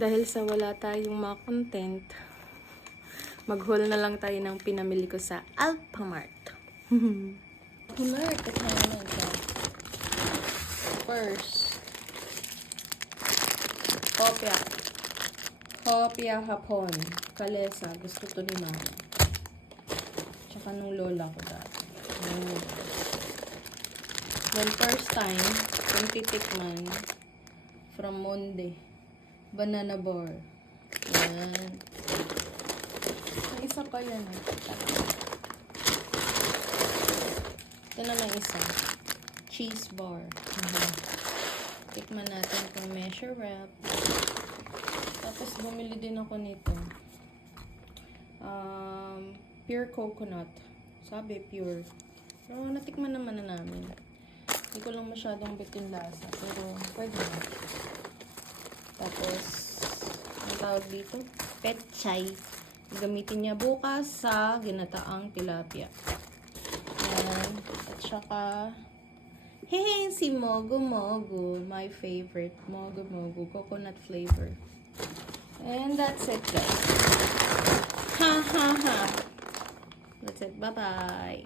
Dahil sa wala tayong mga content, mag-haul na lang tayo ng pinamili ko sa Alphamart. Alphamart, ito naman ito. First, Kopya Hapon. Kalesa. Gusto to ni mama. Tsaka nung lola ko dati. Then first time, kung titikman, from Monde. Banana bar. Yan. May isa pa yan. Ito naman isa. Cheese bar. Tikman natin kung measure wrap. Tapos bumili din ako nito. Pure coconut. Sabi pure. Pero natikman naman na namin. Hindi ko lang masyadong bitin lasa. Pero pwede na. Tapos, ang tawag dito? Petchay. Gamitin niya bukas sa ginataang tilapia. Ayan. At saka, hey, si Mogo Mogo. My favorite. Mogo Mogo. Coconut flavor. And that's it, guys. Ha ha ha. That's it. Bye-bye.